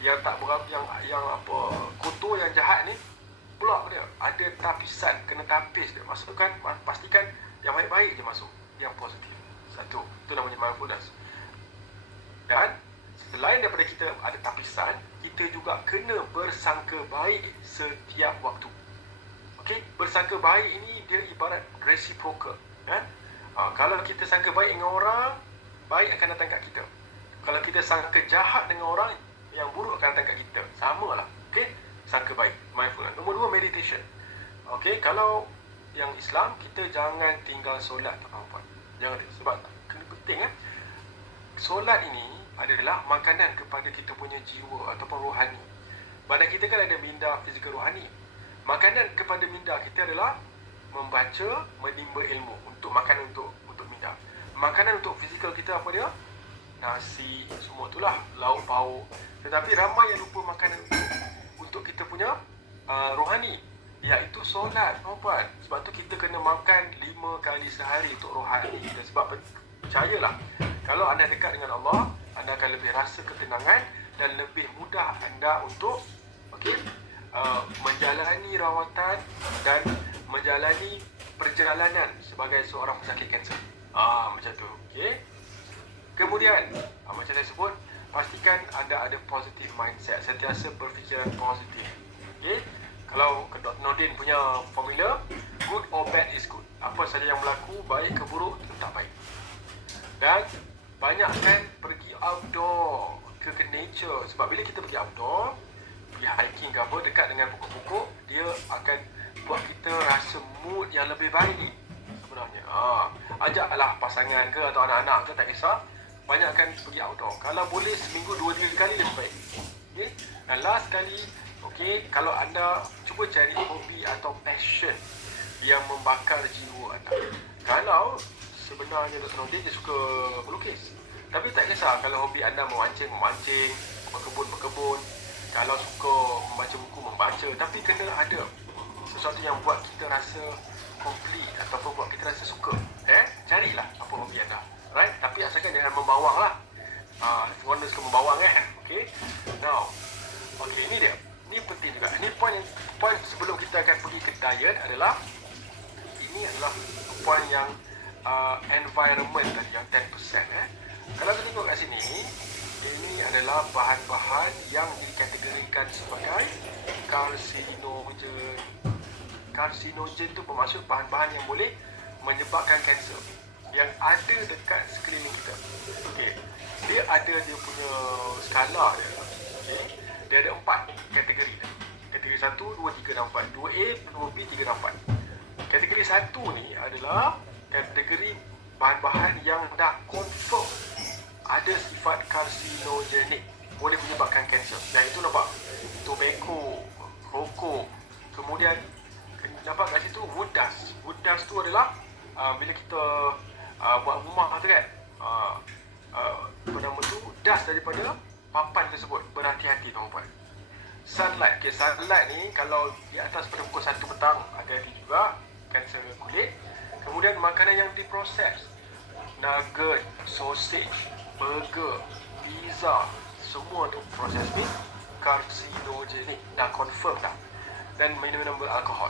yang tak berapa, yang apa, kotor, yang jahat ni, pula dia ada tapisan, kena tapis dia. Masukkan, pastikan yang baik-baik je masuk, yang positif. Satu, itu namanya mindfulness. Dan selain daripada kita ada tapisan, kita juga kena bersangka baik setiap waktu. Okey, bersangka baik ini dia ibarat reciprocal, kan? Kalau kita sangka baik dengan orang, baik akan datang kat kita. Kalau kita sangka jahat dengan orang, yang buruk akan datang kat kita. Samalah. Okey, sangka baik, mindfulness. Nombor 2, meditation. Okey, kalau yang Islam, kita jangan tinggal solat, tuan-tuan. Jangan, sebab kena penting, kan? Solat ini adalah makanan kepada kita punya jiwa ataupun rohani. Badan kita kan ada minda, fizikal, rohani. Makanan kepada minda kita adalah membaca, menimba ilmu, untuk makanan untuk minda. Makanan untuk fizikal kita apa dia? Nasi, semua itulah, lauk pauk. Tetapi ramai yang lupa makanan untuk kita punya rohani, iaitu solat, tuan-tuan. Sebab tu kita kena makan 5 kali sehari untuk rohani kita. Sebab percayalah, kalau anda dekat dengan Allah, anda akan lebih rasa ketenangan dan lebih mudah anda untuk menjalani rawatan dan menjalani perjalanan sebagai seorang pesakit kanser. Macam tu. Okey. Kemudian, macam saya sebut, pastikan anda ada positive mindset, sentiasa berfikiran positif. Okey. Kalau Dr. Nordin punya formula, good or bad is good. Apa saja yang berlaku, baik ke buruk, tetap baik. Dan banyakkan pergi outdoor, ke nature. Sebab bila kita pergi outdoor, pergi hiking ke apa, dekat dengan pokok-pokok, dia akan buat kita rasa mood yang lebih baik sebenarnya. Ajaklah pasangan ke atau anak-anak ke, tak kisah, banyakkan pergi outdoor. Kalau boleh seminggu 2-3 kali lebih baik. Okay? Dan last kali, kalau anda cuba cari hobi atau passion yang membakar jiwa anda. Kalau sebenarnya Dr. Nordin dia suka melukis, tapi tak kisah kalau hobi anda memancing, berkebun. Kalau suka membaca buku, membaca. Tapi kena ada sesuatu yang buat kita rasa complete ataupun buat kita rasa suka. Carilah apa hobi anda. Right? Tapi asalkan jangan membawang lah. Orang suka membawang, kan? Okay? Now, ini dia. Ini penting juga. Ini point sebelum kita akan pergi ke diet adalah, ini adalah point yang environment tadi, yang 10%. Kalau kita tengok kat sini, ini adalah bahan-bahan yang dikategorikan sebagai karsinogen. Karsinogen tu bermaksud bahan-bahan yang boleh menyebabkan kanser yang ada dekat sekeliling kita. Dia ada dia punya skala dia. Dia ada 4 kategori. Kategori 1, 2, 3 dan 4. 2A, 2B, 3 dan 4. Kategori 1 ni adalah kategori bahan-bahan yang dah confirm ada sifat karsinogenik, boleh menyebabkan kanser. Dan itu nampak tobacco, rokok. Kemudian nampak kat situ wood dust. Wood dust tu adalah bila kita buat rumah tu, kan, apa nama tu, dust daripada papan tersebut. Berhati-hati, tuan-tuan. Sunlight. Sunlight ni kalau di atas pada pukul 1 petang, hati-hati juga, kanser kulit. Kemudian makanan yang diproses, nugget, sausage, burger, pizza, semua tu proses ni karsinogenik, dah confirm dah. Dan minum-minum beralkohol.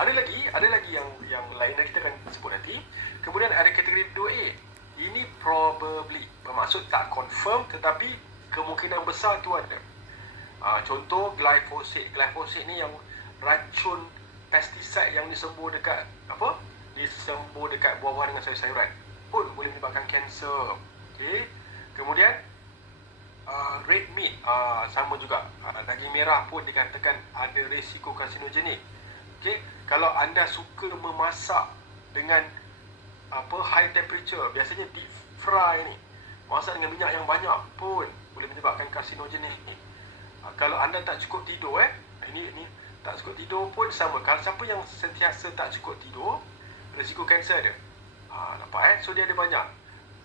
Ada lagi yang lain yang kita akan sebut nanti. Kemudian ada kategori 2A. Ini probably, bermaksud tak confirm tetapi kemungkinan besar tu ada. Contoh glyphosate. Glyphosate ni yang racun pesticide yang disembur dekat disembur dekat buah-buahan dengan sayur-sayuran, pun boleh menyebabkan kanser. Kemudian red meat, sama juga. Daging merah pun dikatakan ada risiko karsinogenik. Kalau anda suka memasak dengan high temperature, biasanya deep fry ni, masak dengan minyak yang banyak pun boleh menyebabkan karsinogenik. Kalau anda tak cukup tidur, ini tak cukup tidur pun sama. Kalau siapa yang sentiasa tak cukup tidur, risiko kanser ada. Nampak, so dia ada banyak.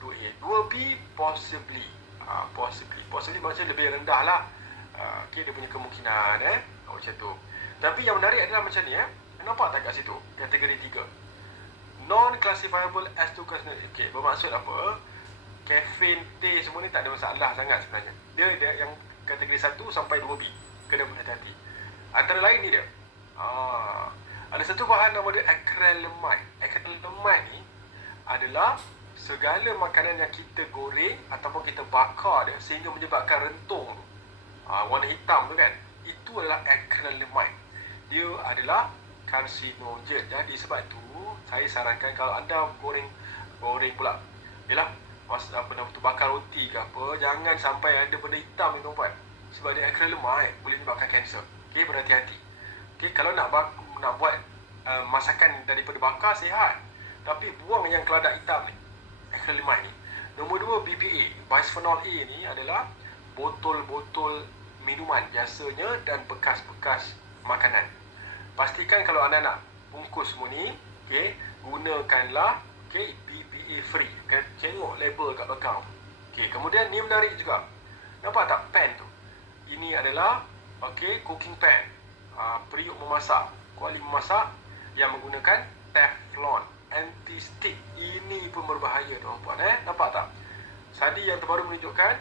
2A, 2B, possibly. Possibly maksudnya lebih rendah lah. Dia punya kemungkinan, macam tu. Tapi yang menarik adalah macam ni, nampak tak kat situ? Kategori 3. Non-classifiable as to carcinogen. Bermaksud apa? Caffeine, teh semua ni tak ada masalah sangat sebenarnya. Dia yang kategori 1 sampai 2B. Kena berhati-hati. Antara lain ni dia. Ada satu bahan nama dia acrylamide. Acrylamide ni adalah segala makanan yang kita goreng ataupun kita bakar dia sehingga menyebabkan rentung tu. Warna hitam tu kan. Itu adalah acrylamide. Dia adalah karsinogen. Jadi sebab tu saya sarankan kalau anda goreng pula. Yalah, bakar roti ke apa, jangan sampai ada benda hitam ni tuan-tuan. Sebab dia acrylamide boleh menyebabkan kanser. Okey, berhati-hati. Okey, kalau nak buat masakan daripada bakar sihat. Tapi buang yang keladak hitam ni, acrylamide ni. Nombor 2, BPA. Bisphenol A ni adalah botol-botol minuman biasanya dan bekas-bekas makanan. Pastikan kalau anda nak bungkus semua ni, okey, gunakanlah BPA free. Tengok label kat belakang. Okey, kemudian ni menarik juga. Nampak tak pan tu? Ini adalah cooking pan. Periuk memasak, kuali memasak yang menggunakan Teflon anti-stick. Ini pun berbahaya tuan-puan. Nampak tak? Tadi yang terbaru menunjukkan,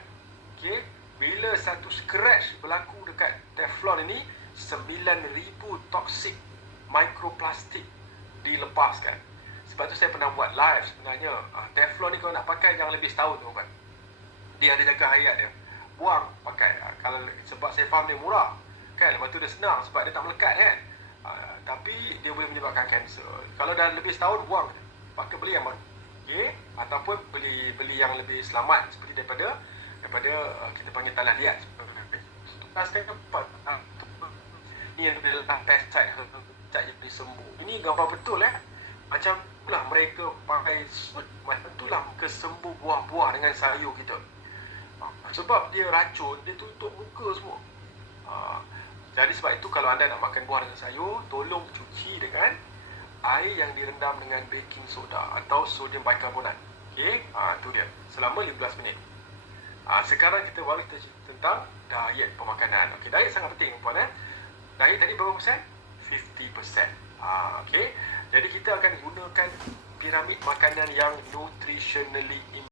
bila satu scratch berlaku dekat Teflon ini, 9,000 toxic mikroplastik dilepaskan. Sebab tu saya pernah buat live sebenarnya. Teflon ni kalau nak pakai jangan lebih setahun tuan-tuan. Dia ada jaga hayat dia. Buang, pakai. Sebab saya faham dia murah. Kan? Lepas tu dia senang sebab dia tak melekat kan. Tapi dia boleh menyebabkan kanser. Kalau dah lebih setahun, buang. Pakai beli yang baru. Ataupun beli yang lebih selamat seperti daripada kita panggil tanah liat. Ni yang adalah pesticide yang disembuh. Ini gambar betul macam itulah mereka pakai macam itulah kesembuh buah-buah dengan sayur kita. Sebab dia racun, dia tutup muka semua. Jadi sebab itu kalau anda nak makan buah dengan sayur, tolong cuci dengan air yang direndam dengan baking soda atau sodium bicarbonate. Itu dia. Selama 15 minit. Sekarang kita baru cerita tentang diet pemakanan. Diet sangat penting puan. Diet tadi berapa persen? 50%. Jadi kita akan gunakan piramid makanan yang nutritionally